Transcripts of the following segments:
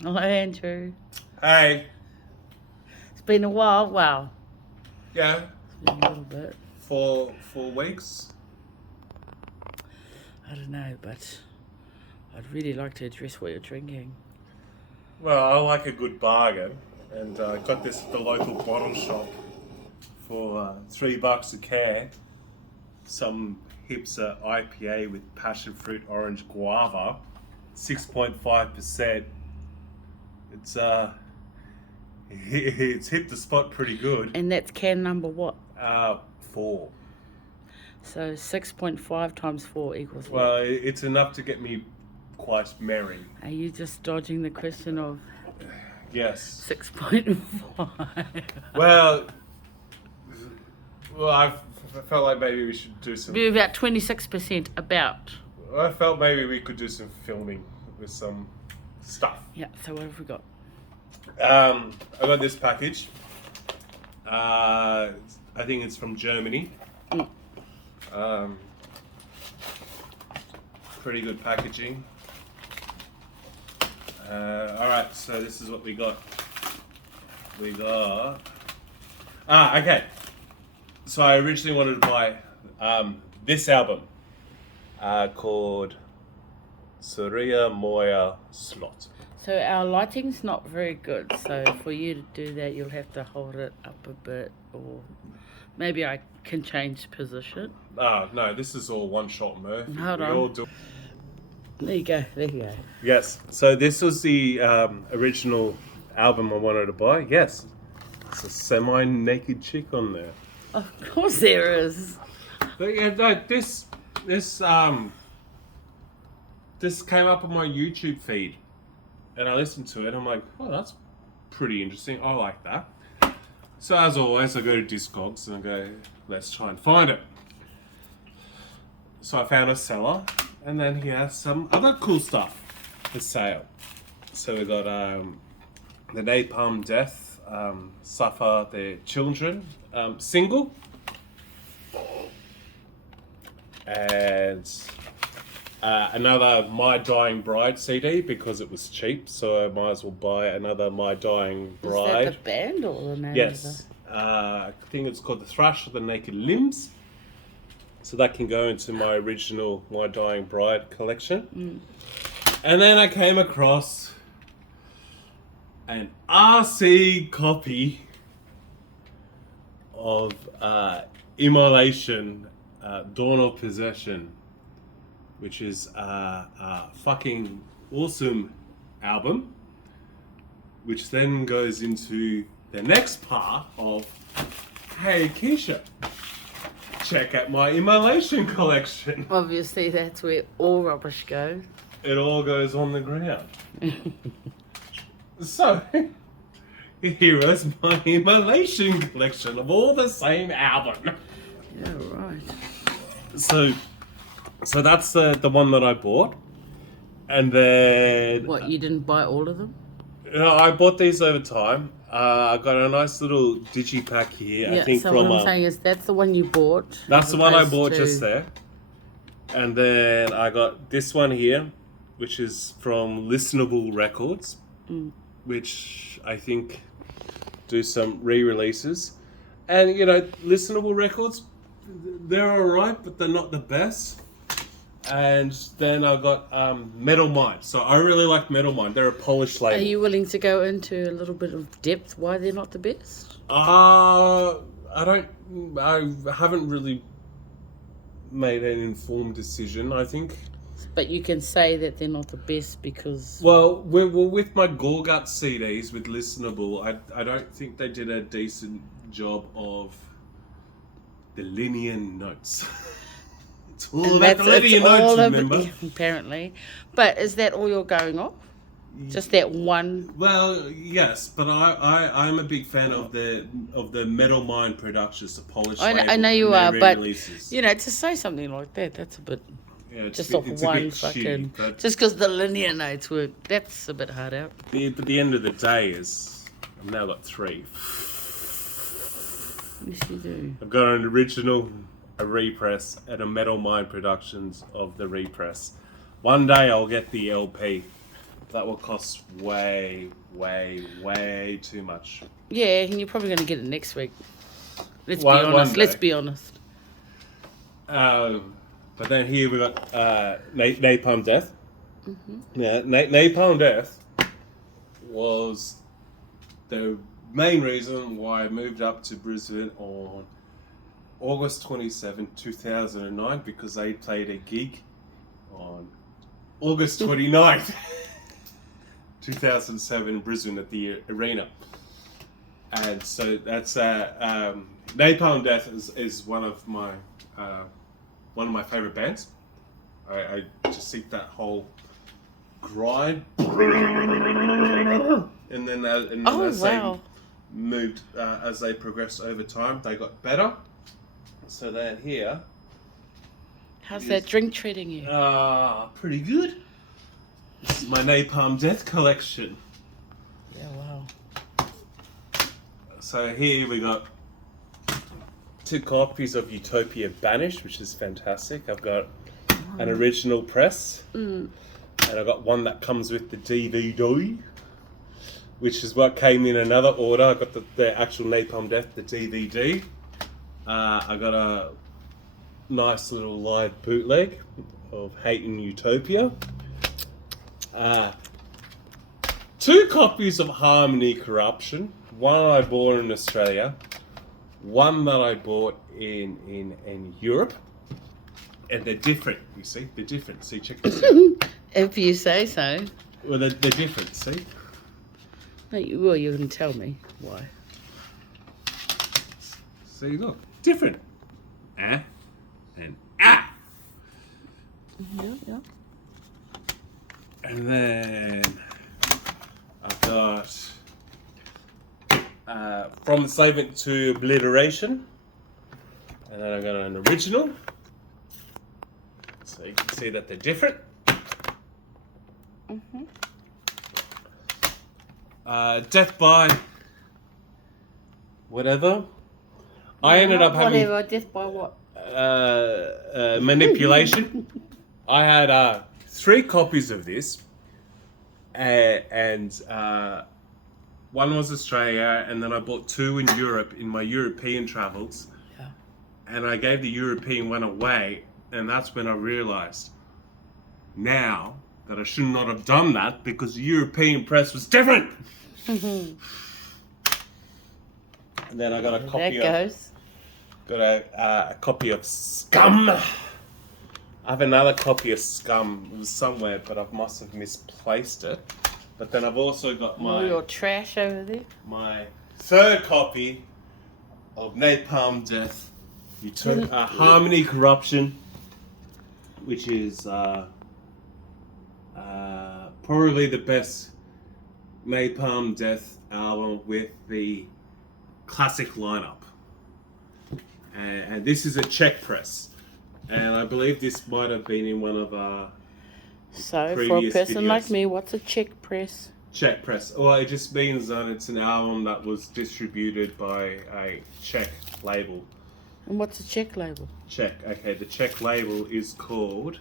Hello, Andrew. Hey. It's been a while. Wow. Yeah. It's been a little bit. For 4 weeks. I don't know, but I'd really like to address what you're drinking. Well, I like a good bargain, and got this at the local bottle shop for $3 a can. Some hipster IPA with passion fruit orange guava, 6.5%. It's it's hit the spot pretty good. And that's can number what? 4. So 6.5 times 4 equals what? Well, it's enough to get me quite merry. Are you just dodging the question of Yes. 6.5? Well, I felt like maybe we should do some. Be about 26% about. I felt maybe we could do some filming with some stuff. Yeah, so what have we got? I got this package. I think it's from Germany. Pretty good packaging. Alright, so this is what we got. We got... okay. So I originally wanted to buy this album called Surya Moya Slot. So our lighting's not very good, so for you to do that you'll have to hold it up a bit, or maybe I can change position. No, this is all one shot, Murph. Hold We on. all do. There you go. Yes, so this was the original album I wanted to buy. Yes, it's a semi-naked chick on there. Of course there is. But yeah, no, this came up on my YouTube feed, and I listened to it. I'm like, oh, that's pretty interesting. I like that. So as always, I go to Discogs and I go, let's try and find it. So I found a seller, and then he has some other cool stuff for sale. So we got the Napalm Death, Suffer Their Children single, and another My Dying Bride CD because it was cheap, so I might as well buy another My Dying Bride. Is that the band or the name? Yes, I think it's called The Thrush of the Naked Limbs. So that can go into my original My Dying Bride collection. And then I came across an RC copy of Immolation, Dawn of Possession, which is a fucking awesome album, which then goes into the next part of, hey Keisha, check out my Immolation collection. Obviously, that's where all rubbish goes. It all goes on the ground. So, here is my Immolation collection of all the same album. Yeah, right. So that's the one that I bought. And then... What, you didn't buy all of them? I bought these over time. I got a nice little digipack here. Yeah, I think so from... what I'm saying is that's the one you bought. That's as the one I opposed bought to- just there. And then I got this one here, which is from Listenable Records, which I think do some re-releases. And, you know, Listenable Records, they're alright, but they're not the best. And then I got Metal Mind. So I really like Metal Mind. They're a Polish label. Are you willing to go into a little bit of depth why they're not the best? I haven't really made an informed decision, I think. But you can say that they're not the best because... Well, with my Gorgut CDs with Listenable, I don't think they did a decent job of the linear notes. It's all about the linear notes, remember? Apparently. But is that all you're going off? Just that one? Well, yes, but I'm a big fan of the Metal Mind Productions, the Polish label. I know you and are, their but re-releases. you know, to say something like that, that's a bit... Yeah, it's just a off bit, one it's a fucking... bit shitty, but Just because the linear notes were... That's a bit hard out. but the end of the day is I've now got 3. Yes, you do. I've got an original, a repress, and a Metal Mind Productions of the repress. One day I'll get the LP, that will cost way too much. Yeah, and you're probably going to get it next week. Let's One- be one honest. day. Let's be honest. But then here we got Napalm Death. Yeah, Napalm Death was the main reason why I moved up to Brisbane on August 27, 2009, because they played a gig on August 29th, 2007 in Brisbane at the arena. And so that's Napalm Death is one of my favorite bands. I just think that whole grind, and then as they moved, as they progressed over time, they got better. So then here, How's that drink treating you? Pretty good. This is my Napalm Death collection. Yeah, wow. So here we got 2 copies of Utopia Banished, which is fantastic. I've got an original press, and I got one that comes with the DVD, which is what came in another order. I got the actual Napalm Death, the DVD. I got a nice little live bootleg of Hate in Utopia. 2 copies of Harmony Corruption. One I bought in Australia, one that I bought in Europe. And they're different, you see? They're different. See, check this out. If you say so. Well, they're different, see? Well, you can tell me why. See, look. Different. And Yeah. And then I've got From Enslavement to Obliteration. And then I got an original. So you can see that they're different. Death by whatever. I ended up having Whatever, death by what? Manipulation. I had 3 copies of this, and one was Australia, and then I bought 2 in Europe in my European travels. Yeah. And I gave the European one away, and that's when I realised now that I should not have done that because the European press was different. And then I got a copy a copy of Scum. I have another copy of Scum. It was somewhere, but I must have misplaced it. But then I've also got All your trash over there. my 3rd copy of Napalm Death, Harmony Corruption, which is probably the best Napalm Death album with the classic lineup. And this is a Czech press. And I believe this might have been in one of our So, for a previous person videos. like me, what's a Czech press? Czech press. Well, it just means that it's an album that was distributed by a Czech label. And what's a Czech label? Czech. Okay, the Czech label is called...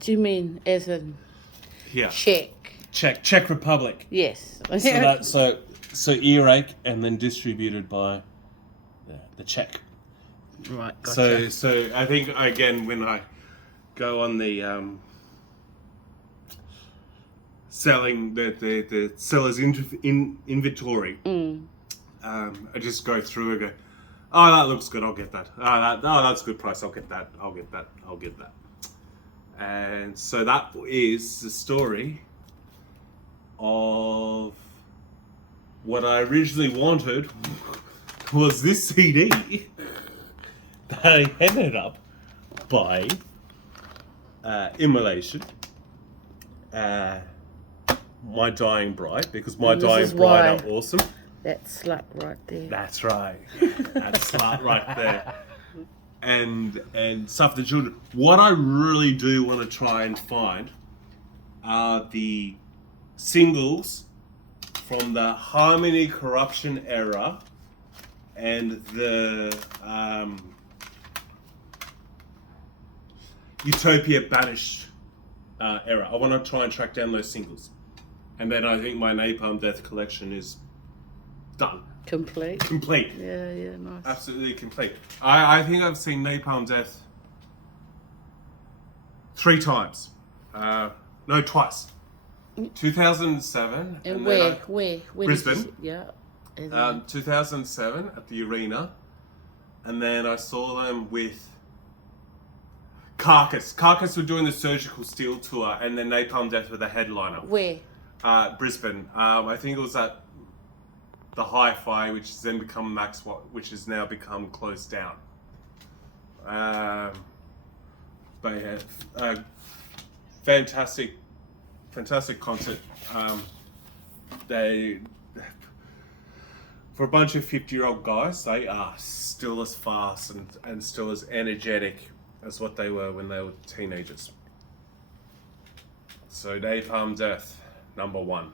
Do you mean as in Yeah. Czech Republic. Yes. So earache and then distributed by the Czech. Right, gotcha. So I think again when I go on the selling the seller's inventory, I just go through and go, oh, that looks good, I'll get that. That's a good price, I'll get that. And so that is the story of what I originally wanted was this CD that I ended up buying. Immolation. My Dying Bride, because My Dying Bride are awesome. That slut right there. That's right. That slut right there. And Stuff the Children. What I really do want to try and find are the singles from the Harmony Corruption era and the Utopia Banished era. I want to try and track down those singles. And then I think my Napalm Death collection is done. Complete. Complete. Yeah, nice. Absolutely complete. I think I've seen Napalm Death 3 times. No, twice. 2007. And where? Where Brisbane. Yeah. 2007 at the Arena. And then I saw them with Carcass. Carcass were doing the Surgical Steel tour, and then Napalm Death were the headliner. Where? Brisbane. I think it was at the Hi-Fi, which has then become which has now become closed down. But yeah, fantastic concert. They, for a bunch of 50-year-old guys, they are still as fast and still as energetic as what they were when they were teenagers. So Napalm Death, #1.